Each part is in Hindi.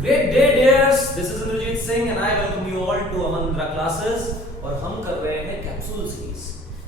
Great day, dears. This is Indrajit Singh and I welcome you all to Amandra classes. और हम कर रहे हैं कैप्सूल सीरीज,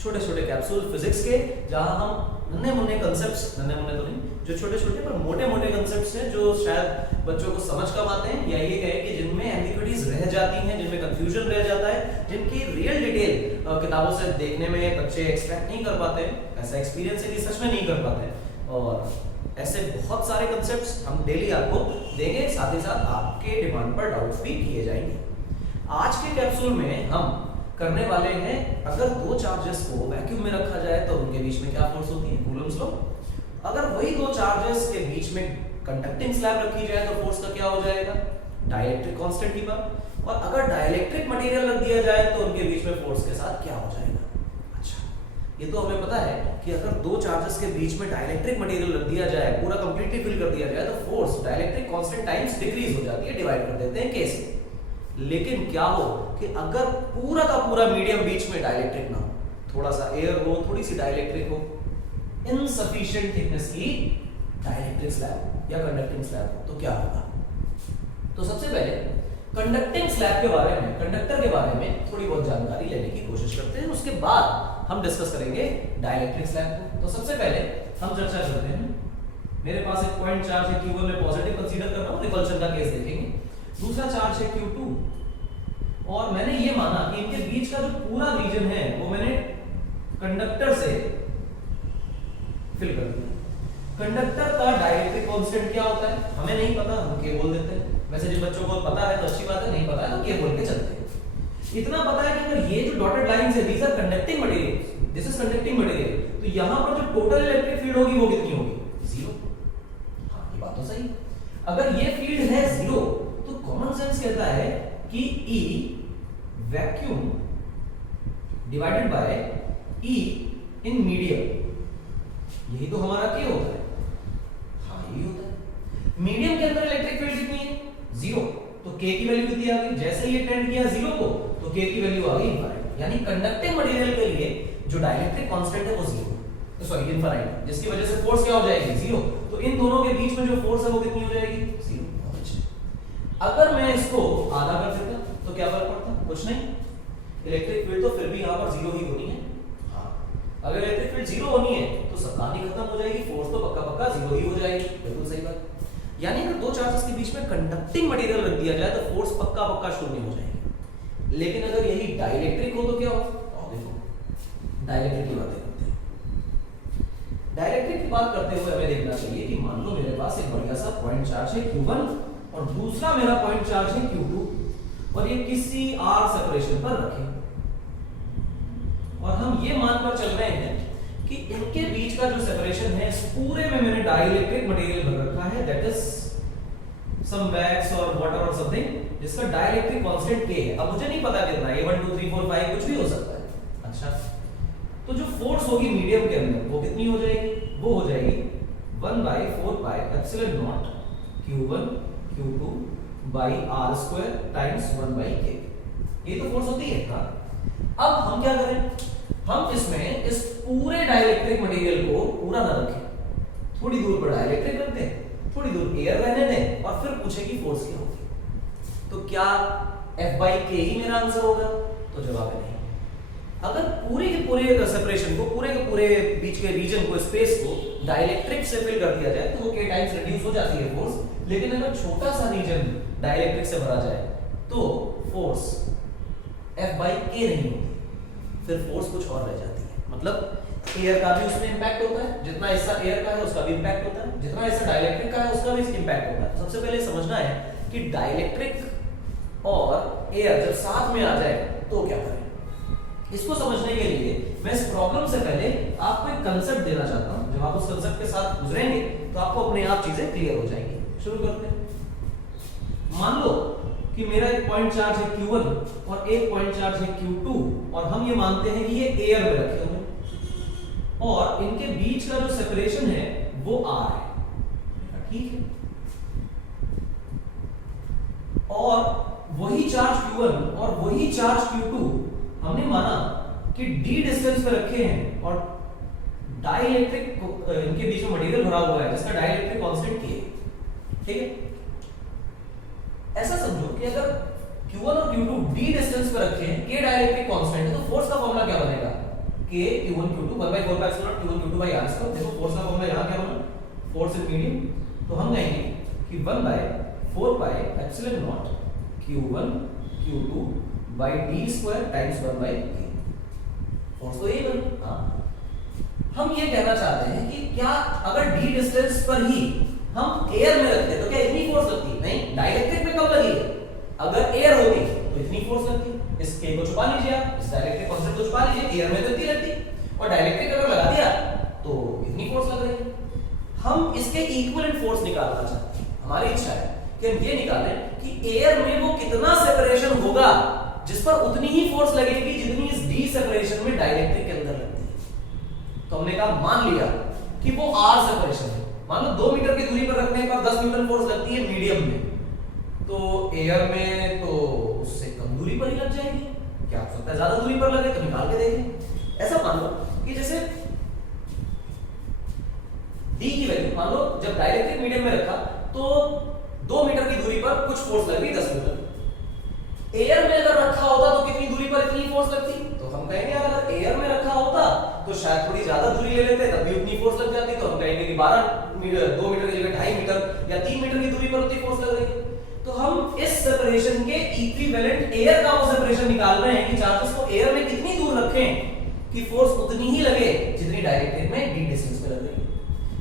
छोटे छोटे कैप्सूल फिजिक्स के, जहां हम नन्हे मुन्ने कंसेप्ट्स, नन्हे मुन्ने तो नहीं, जो छोटे छोटे पर मोटे मोटे कंसेप्ट्स हैं जो शायद बच्चों को समझ कम आते हैं, या ये कहें कि जिनमें एम्बिग्विटीज रह जाती हैं, जिनमें कंफ्यूजन रह जाता है, जिनकी रियल डिटेल किताबों से देखने में बच्चे एक्सपेक्ट नहीं कर पाते, ऐसा एक्सपीरियंस है कि सच में नहीं कर पाते। और ऐसे बहुत सारे कंसेप्ट्स हम डेली आपको देंगे, साथ ही साथ आपके डिमांड पर डाउट्स भी किए जाएंगे। आज के कैप्सूल में हम करने वाले हैं, अगर दो चार्जेस को वैक्यूम में रखा जाए तो उनके बीच में क्या फोर्स होती है, कूलम्स लॉ। अगर वही दो चार्जेस के बीच में कंडक्टिंग स्लैब रखी जाए तो फोर्स का क्या हो जाएगा, डाइलेक्ट्रिक कांस्टेंट की बात। और अगर डाइलेक्ट्रिक मटेरियल रख दिया जाए तो उनके बीच में फोर्स के साथ क्या हो जाएगा। अच्छा, ये तो हमें पता है कि अगर दो चार्जेस के बीच में डाइलेक्ट्रिक मटेरियल रख दिया जाए, पूरा कंप्लीटली फिल कर दिया जाए, तो force dielectric constant times decrease हो जाती है, डिवाइड कर देते हैं के से। लेकिन क्या हो कि अगर पूरा का पूरा मीडियम बीच में डाइलेक्ट्रिक ना हो, थोड़ा सा एयर हो, थोड़ी सी डाइलेक्ट्रिक हो, इनसफिशिएंट थिकनेस की डाइलेक्ट्रिक स्लैब या कंडक्टिंग स्लैब हो, तो क्या होगा। तो सबसे पहले कंडक्टिंग स्लैब के बारे में, कंडक्टर के बारे में थोड़ी बहुत जानकारी लेने की कोशिश करते हैं, उसके बाद हम डिस्कस करेंगे डाइलेक्ट्रिक स्लैब को। तो सबसे पहले हम चर्चा करते हैं, मेरे पास एक पॉइंट चार्ज है Q1 में पॉजिटिव कंसीडर कर रहा हूं, रिपल्शन का केस देखेंगे। दूसरा चार्ज है Q2 और मैंने ये माना कि इनके बीच का जो पूरा रीजन है वो मैंने कंडक्टर से फिल कर दिया। कंडक्टर का डाइलेक्ट्रिक कांस्टेंट क्या होता है हमें नहीं पता, हम के बोल देते हैं। वैसे जिन बच्चों को पता है तो अच्छी बात है, नहीं पता है तो के बोल के चलते हैं। इतना पता है कि अगर ये जो डॉटेड लाइंस है these are conducting material, this is conducting material, तो यहां पर जो टोटल इलेक्ट्रिक फील्ड होगी वो कितनी होगी, जीरो। हाँ, ये बात तो सही। अगर ये फील्ड है जीरो तो कॉमन सेंस कहता है कि E vacuum divided by E in medium, यही तो हमारा के होता है। हाँ, यही होता है। मीडियम के अंदर इलेक्ट्रिक फील्ड कितनी है, जीरो, तो k की वैल्यू कितनी आ गई, जैसे ये टेंड किया जीरो को तो k की वैल्यू आ गई इनफाइनाइट। यानी कंडक्टिंग मटेरियल के लिए जो डाइलेक्ट्रिक कांस्टेंट है वो जीरो, तो सॉरी इनफाइनाइट, जिसकी वजह से फोर्स क्या हो जाएगी, जीरो। तो इन दोनों के बीच में जो फोर्स है वो कितनी हो जाएगी, जीरो। अगर मैं इसको आधा कर देता तो क्या फर्क पड़ता, कुछ नहीं, इलेक्ट्रिक फील्ड तो फिर भी यहां पर जीरो ही होनी है। हाँ, अगर इलेक्ट्रिक फील्ड जीरो होनी है तो सब कहानी खत्म हो जाएगी, फोर्स तो पक्का पक्का जीरो ही हो जाएगी। बिल्कुल सही बात। यानी अगर दो चार्जेस के बीच में कंडक्टिंग मटेरियल रख दिया जाए तो फोर्स पक्का पक्का शून्य हो जाएगी। लेकिन अगर यही डाइलेक्ट्रिक हो तो क्या हो, देखो डाइलेक्ट्रिक की बातें करते हैं। डाइलेक्ट्रिक की बात करते हुए हमें देखना चाहिए कि मान लो मेरे पास एक बढ़िया सा पॉइंट चार्ज है Q1 और दूसरा मेरा पॉइंट चार्ज है Q2 और ये किसी r सेपरेशन पर रखे, और हम ये मानकर चल रहे हैं कि इनके बीच का जो सेपरेशन है इस पूरे में मैंने डाइलेक्ट्रिक मटेरियल भर रखा है, दैट इज सम वैक्स और वाटर और समथिंग जिसका डाइलेक्ट्रिक कांस्टेंट k है। अब मुझे नहीं पता कितना है, 1 2 3 4 5 कुछ भी हो सकता है। अच्छा, तो जो फोर्स होगी मीडियम के अंदर वो कितनी हो जाएगी, वो हो जाएगी 1/4 pi epsilon not Q1 Q2 by r square times 1/k। ये तो फोर्स होती है। हाँ, अब हम क्या करें, हम इसमें इस पूरे डाइलेक्ट्रिक मटेरियल को पूरा ना रखें, थोड़ी दूर पर डाइलेक्ट्रिक रखते हैं, थोड़ी दूर एयर रहने दें और फिर पूछे कि फोर्स क्या होगी। तो क्या F/k ही मेरा आंसर होगा, तो जवाब है नहीं। अगर पूरे के पूरे सेपरेशन को, पूरे के पूरे बीच के रीजन को, स्पेस को डाइलेक्ट्रिक से फिल कर दिया जाए तो वो k टाइम्स रिड्यूस हो जाती है फोर्स। लेकिन अगर छोटा सा रीजन डाइलेक्ट्रिक से भरा जाए तो फोर्स F/k नहीं होती, फिर फोर्स कुछ और रह जाती है। मतलब एयर का भी उसमें इंपैक्ट होता है, जितना हिस्सा एयर का है उसका भी इंपैक्ट होता है, जितना हिस्सा डाइलेक्ट्रिक का है उसका भी इंपैक्ट होता है। सबसे पहले समझना है कि डाइलेक्ट्रिक और एयर जब साथ में आ जाए तो क्या करें। इसको समझने के लिए मैं इस प्रॉब्लम से पहले आपको एक कंसेप्ट देना चाहता हूं। जब आप उस कंसेप्ट के साथ गुजरेंगे तो आपको अपने आप चीजें क्लियर हो जाएंगी। शुरू करते हैं। मान लो कि मेरा एक पॉइंट चार्ज है Q1 और एक पॉइंट चार्ज है Q2 और हम ये मानते हैं कि ये एयर में रखे हुए हैं और इनके बीच का जो सेपरेशन है वो r है। ठीक है, और वही चार्ज Q1 और वही चार्ज Q2 हमने माना कि d डिस्टेंस पे रखे हैं और डाइलेक्ट्रिक इनके बीच में मटेरियल भरा हुआ है जिसका डाइलेक्ट्रिक कांस्टेंट k है। ठीक है, कि अगर Q1 और Q2 d डिस्टेंस पे रखे हैं, k डाइलेक्ट्रिक कांस्टेंट है, तो फोर्स का फॉर्मूला क्या बनेगा? k Q1 Q2 1/4 pi epsilon Q1 Q2 by r square. देखो फोर्स का फॉर्मूला यहां क्या बना? फोर्स इन मीडियम, तो हम कहेंगे कि 1/4 pi epsilon naught Q1 Q2 by d square times 1/k। Force तो यही बनी। हां, हम ये कहना चाहते हैं कि क्या अगर d डिस्टेंस पर ही हम एयर में रखते तो क्या इतनी फोर्स लगती? नहीं, डाइलेक्ट्रिक में कम लगी। अगर एयर होती तो इतनी फोर्स लगती। इस k को छुपा लीजिए, आप इस डाइलेक्ट्रिक कांस्टेंट को छुपा लीजिए, एयर में तो इतनी लगती, और डाइलेक्ट्रिक अगर लगा दिया तो इतनी फोर्स लग रही है। हम इसके इक्विवेलेंट फोर्स निकालना चाहते हैं। हमारी इच्छा है कि हम ये निकालें कि एयर में वो कितना सेपरेशन होगा जिस पर उतनी ही फोर्स लगेगी जितनी इस d सेपरेशन में डाइलेक्ट्रिक के अंदर लगती है। तो हमने कहा मान लिया कि वो r सेपरेशन है। मान लो 2 मीटर की दूरी पर रखने पर 10 न्यूटन फोर्स लगती है मीडियम में, तो एयर में तो उससे कम दूरी पर ही लग जाएगी। क्या हो सकता है ज्यादा दूरी पर लगे? तो निकाल के देखें। ऐसा मान लो कि जैसे d की वैल्यू मान लो जब डाइलेक्ट्रिक मीडियम में रखा तो 2 मीटर की दूरी पर कुछ फोर्स लग रही 10 न्यूटन। एयर में अगर रखा होता तो कितनी दूरी पर इतनी फोर्स लगती? तो हम कहेंगे अगर एयर में रखा होता तो शायद थोड़ी ज्यादा दूरी ले लेते, तब भी उतनी फोर्स लग जाती। तो हम कहेंगे कि 2 मीटर की जगह 2.5 मीटर या 3 मीटर की दूरी पर उतनी फोर्स लग रही है। तो हम इस सेपरेशन के इक्विवेलेंट एयर का वो सेपरेशन निकाल रहे हैं कि चार्जेस को एयर में कितनी दूर रखें कि फोर्स उतनी ही लगे जितनी डाइलेक्ट्रिक में d डिस्टेंस पे लग रही है।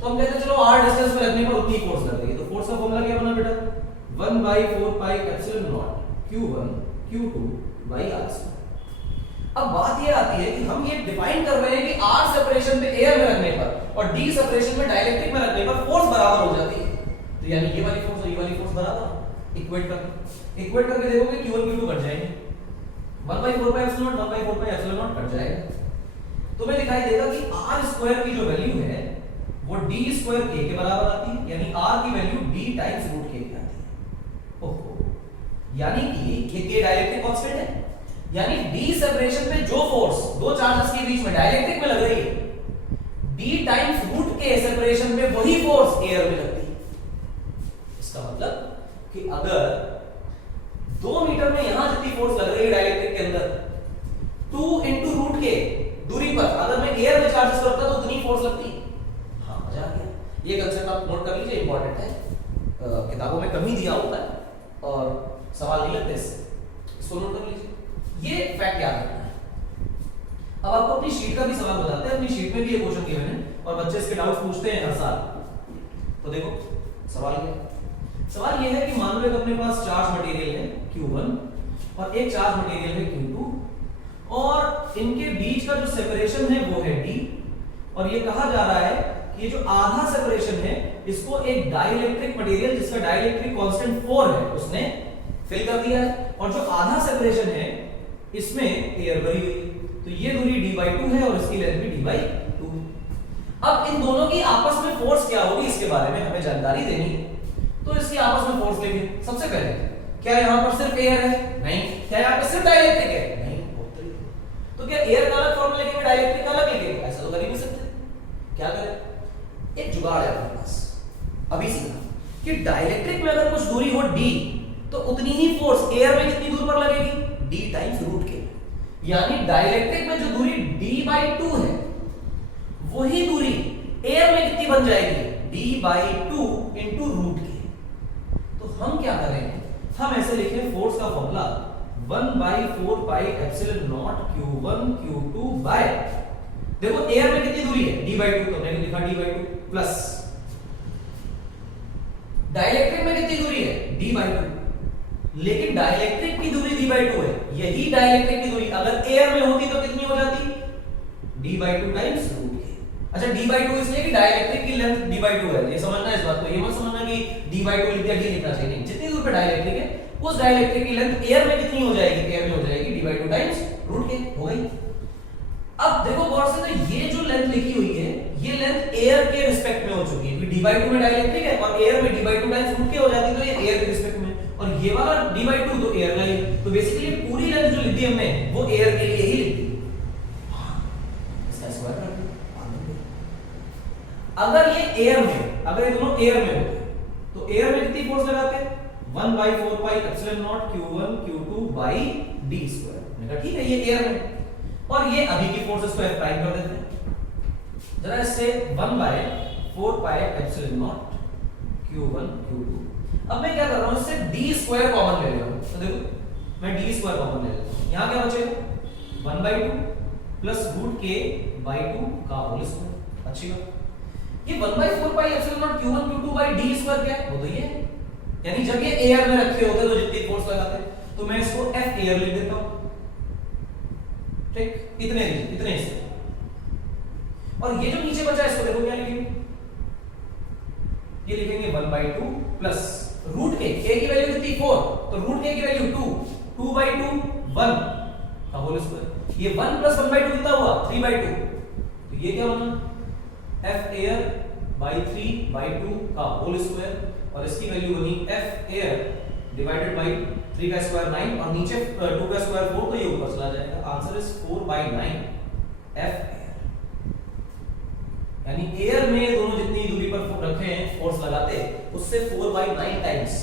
तो हम कहते हैं चलो r डिस्टेंस पे रखने पर उतनी फोर्स लग रही है। तो फोर्स का फॉर्मूला क्या बना बेटा? 1/4 pi epsilon naught Q1 Q2 by r square. अब बात ये आती है कि हम ये डिफाइन कर रहे हैं कि r सेपरेशन पे एयर में रखने पर और d सेपरेशन में डाइलेक्ट्रिक में रखने पर फोर्स बराबर हो जाती है। तो यानी ये वाली फोर्स और ये वाली फोर्स बराबर, इक्वेट करके देखोगे Q1 Q2 कट जाएंगे, 1/4 pi epsilon naught 1/4 pi epsilon naught cut जाएगा। तुम्हें दिखाई देगा कि r स्क्वायर की जो वैल्यू है वो d स्क्वायर k के बराबर आती है, यानी r की value d times root k की आती है। ओहो, यानी कि ये k डाइलेक्ट्रिक कांस्टेंट है, यानी d सेपरेशन में जो फोर्स दो चार्जेस के बीच में डाइलेक्ट्रिक में लग रही है, d times root k separation में वही फोर्स एयर में लगती है। इसका मतलब कि अगर 2 मीटर में यहां जितनी फोर्स लग रही है डाइलेक्ट्रिक के अंदर 2 into रूट k दूरी पर अगर मैं एयर में चार्जेस रखता तो उतनी फोर्स लगती। हाँ, मजा आ गया। ये कंसेप्ट आप नोट कर लीजिए, इंपॉर्टेंट है, किताबों में कमी दिया होता है और सवाल नहीं लगते इससे, इसको नोट कर लीजिए। ये फैक्ट याद रखना है। अब आपको अपनी शीट का भी सवाल बताते हैं। अपनी शीट में भी ये क्वेश्चन गिवन है और बच्चे इसके डाउट्स पूछते हैं हर साल। तो देखो सवाल क्या है। सवाल ये है कि मान लो एक अपने पास चार्ज मटेरियल है Q1 और एक चार्ज मटेरियल है Q2 और इनके बीच का जो सेपरेशन है वो है d, और ये कहा जा रहा है कि ये जो आधा सेपरेशन है इसको एक डाइलेक्ट्रिक मटेरियल जिसका डाइलेक्ट्रिक कांस्टेंट 4 है उसने फिल कर दिया है, और जो आधा सेपरेशन है इसमें एयर भरी हुई है। तो ये दूरी d/2 है और इसकी लेंथ भी d/2 है। अब इन दोनों की आपस में फोर्स क्या होगी इसके बारे में हमें जानकारी देनी है। तो इसकी आपस में फोर्स लेंगे। सबसे पहले क्या यहां पर सिर्फ एयर है? नहीं। क्या यहां पर सिर्फ डाइलेक्ट्रिक है? नहीं। तो क्या एयर का अलग फॉर्मूला लेंगे डाइलेक्ट्रिक का अलग लेंगे? ऐसा तो कर ही नहीं सकते। क्या करें? एक जुगाड़ है अपने पास, अभी सीखा कि डाइलेक्ट्रिक में अगर कुछ दूरी हो d तो उतनी ही फोर्स एयर में कितनी दूर पर लगेगी? d times root k। यानी डाइलेक्ट्रिक में जो दूरी d/2 है वही दूरी एयर में कितनी बन जाएगी? d/2 into root k। तो हम क्या करेंगे? हम ऐसे लिखें फोर्स का formula 1/4 pi epsilon naught Q1 Q2 by, देखो एयर में कितनी दूरी है? d/2, तो मैंने लिखा d/2 प्लस डाइलेक्ट्रिक में कितनी दूरी है? d/2, लेकिन डाइलेक्ट्रिक की दूरी d/2 है। यही डाइलेक्ट्रिक की दूरी अगर एयर में होती तो कितनी हो जाती? d/2 times root k। अच्छा, d/2 इसलिए कि डाइलेक्ट्रिक की लेंथ d/2 है, ये समझना है इस बात को। ये मत समझना कि d/2 लिख दिया, d लिखना चाहिए नहीं। जितनी दूर पे डाइलेक्ट्रिक है उस डाइलेक्ट्रिक की लेंथ एयर में कितनी हो जाएगी? एयर में हो जाएगी d/2 टाइम्स रूट k। हो गई। अब देखो गौर से, तो ये जो लेंथ लिखी हुई है ये लेंथ एयर के रिस्पेक्ट में हो चुकी है, क्योंकि d/2 में डाइलेक्ट्रिक है और एयर में d/2 टाइम्स रूट k हो जाती, तो ये एयर के रिस्पेक्ट में, और ये वाला d/2 तो एयर का ही। तो बेसिकली पूरी लेंथ जो लिख दी हमने वो एयर के लिए ही लिख दी। इसका स्क्वायर कर दो। अगर ये एयर में, अगर ये दोनों एयर में होते तो एयर में कितनी फोर्स लगाते? 1/4 by 4 pi epsilon naught q1 q2 by d square। मैंने कहा ठीक है ये एयर में, और ये अभी की फोर्सेस को f प्राइम कर देते हैं जरा इससे 1 by 4 pi epsilon naught q1 q2। अब मैं क्या कर रहा हूं, इससे d स्क्वायर कॉमन ले रहा हूं, तो देखो मैं d स्क्वायर कॉमन ले लेता हूं, यहां क्या बचेगा 1 by 2 plus root k by 2 का होल स्क्वायर। अच्छी बात, ये 1 by 4 pi epsilon naught q1 q2 by d square क्या है, वो तो ये है, यानी जब ये एयर में रखे होते तो जितनी फोर्स लगाते तो मैं इसको f एयर लिख देता हूं, ठीक, इतने से। और ये जो नीचे बचा है इसको देखो क्या लिखेंगे, ये लिखेंगे 1 by 2 plus root k, k की वैल्यू कितनी 4, तो रूट k की वैल्यू 2, 2 by 2 1 का होल स्क्वायर। ये 1 प्लस 1 by 2 कितना हुआ 3 by 2, तो ये क्या बना f एयर by 3 by 2 का होल स्क्वायर, और इसकी वैल्यू बनी f एयर डिवाइडेड बाय 3 का स्क्वायर 9, और नीचे 2 का स्क्वायर 4, तो ये ऊपर चला जाएगा, answer is 4 by 9 f air. यानी एयर में दोनों जितनी दूरी पर रखे हैं फोर्स लगाते उससे 4 by 9 टाइम्स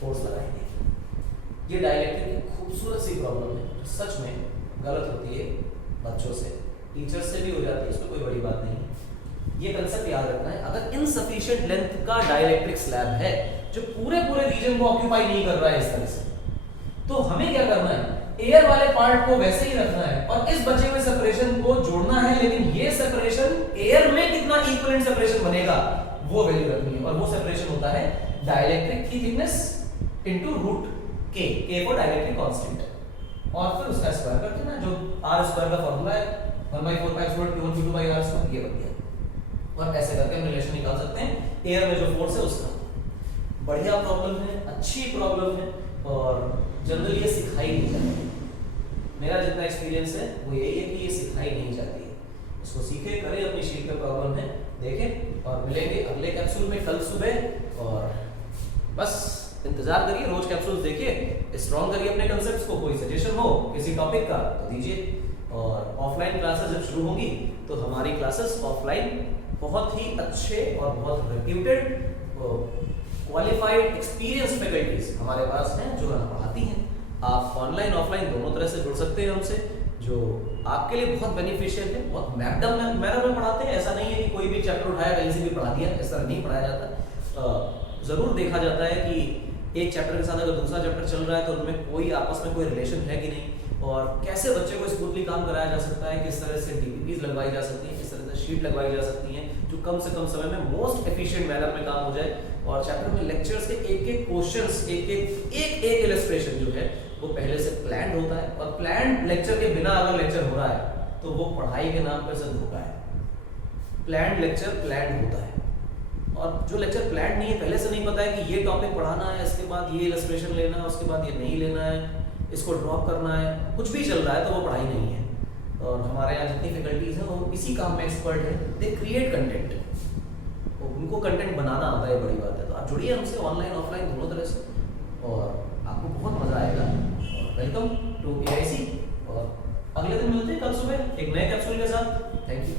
फोर्स लगाएंगे। ये डायइलेक्ट्रिक की खूबसूरत सी प्रॉब्लम है, सच में गलत होती है बच्चों से, टीचर्स से भी हो जाती है, इसमें कोई बड़ी बात नहीं है। ये कंसेप्ट याद रखना है, अगर इनसफिशिएंट लेंथ का डाइलेक्ट्रिक स्लैब है जो पूरे रीजन को ऑक्यूपाई नहीं कर रहा है इस तरह से, तो हमें क्या करना है, एयर वाले पार्ट को वैसे ही रखना है और इस बचे हुए सेपरेशन को जोड़ना है, लेकिन ये सेपरेशन एयर में कितना इक्विवेलेंट सेपरेशन बनेगा वो वैल्यू रखनी है, और वो सेपरेशन होता है डाइलेक्ट्रिक की thickness into root k, k for dielectric constant, और फिर उसका स्क्वायर कर देना, जो r स्क्वायर का फार्मूला है 1 by 4 pi epsilon q1 q2 by r square, ये बन गया। और ऐसे करके हम रिलेशन निकाल सकते हैं एयर में जो फोर्स है उसका। बढ़िया प्रॉब्लम है, अच्छी प्रॉब्लम है, और जनरली ये सिखाई नहीं जाती, मेरा जितना एक्सपीरियंस है वो यही है कि ये सिखाई नहीं जाती है। इसको सीखे, करें, अपनी शीट पे प्रॉब्लम है देखें, और मिलेंगे अगले कैप्सूल में कल सुबह, और बस इंतजार करिए, रोज कैप्सूल्स देखिए, स्ट्रॉन्ग करिए अपने कांसेप्ट्स को। कोई सजेशन हो किसी टॉपिक का तो दीजिए, और ऑफलाइन क्लासेस जब शुरू होंगी तो हमारी क्लासेस ऑफलाइन बहुत ही अच्छे और बहुत रेप्यूटेड क्वालिफाइड एक्सपीरियंस फैकल्टीज हमारे पास हैं जो पढ़ाती हैं। आप ऑनलाइन ऑफलाइन दोनों तरह से जुड़ सकते हैं हमसे, जो आपके लिए बहुत बेनिफिशियल है, बहुत मैकडम मैनर में पढ़ाते हैं। ऐसा नहीं है कि कोई भी चैप्टर उठाया कहीं से भी पढ़ा दिया, इस तरह नहीं पढ़ाया जाता। जरूर देखा जाता है कि एक चैप्टर के साथ अगर दूसरा चैप्टर चल रहा है तो उनमें कोई आपस में कोई रिलेशन है कि नहीं, और कैसे बच्चे को स्मूथली काम कराया जा सकता है, किस तरह से डीपीपीज लगवाई जा सकती हैं, किस तरह से शीट लगवाई जा सकती हैं जो कम से कम समय में मोस्ट एफिशिएंट मैनर में काम हो जाए, और चैप्टर में लेक्चर्स के एक एक क्वेश्चंस, एक इलस्ट्रेशन जो है वो पहले से प्लान्ड होता है, और प्लान्ड लेक्चर के बिना अगर लेक्चर हो रहा है तो वो पढ़ाई के नाम पर सिर्फ धोखा है। प्लान्ड लेक्चर प्लान्ड होता है, और जो लेक्चर प्लान्ड नहीं है, पहले से नहीं पता है कि ये टॉपिक पढ़ाना है, इसके बाद ये इलस्ट्रेशन लेना है, उसके बाद ये नहीं लेना है, इसको ड्रॉप करना है, कुछ भी चल रहा है तो वो पढ़ाई नहीं है। और हमारे यहाँ जितनी फैकल्टीज हैं वो इसी काम में एक्सपर्ट हैं, दे क्रिएट कंटेंट, उनको कंटेंट बनाना आता है, बड़ी बात है। तो आप जुड़िए हमसे ऑनलाइन ऑफलाइन दोनों तरह से, और आपको बहुत मजा आएगा। वेलकम टू AIC, और अगले दिन मिलते हैं कल सुबह एक नए कैप्सूल के साथ। Thank you.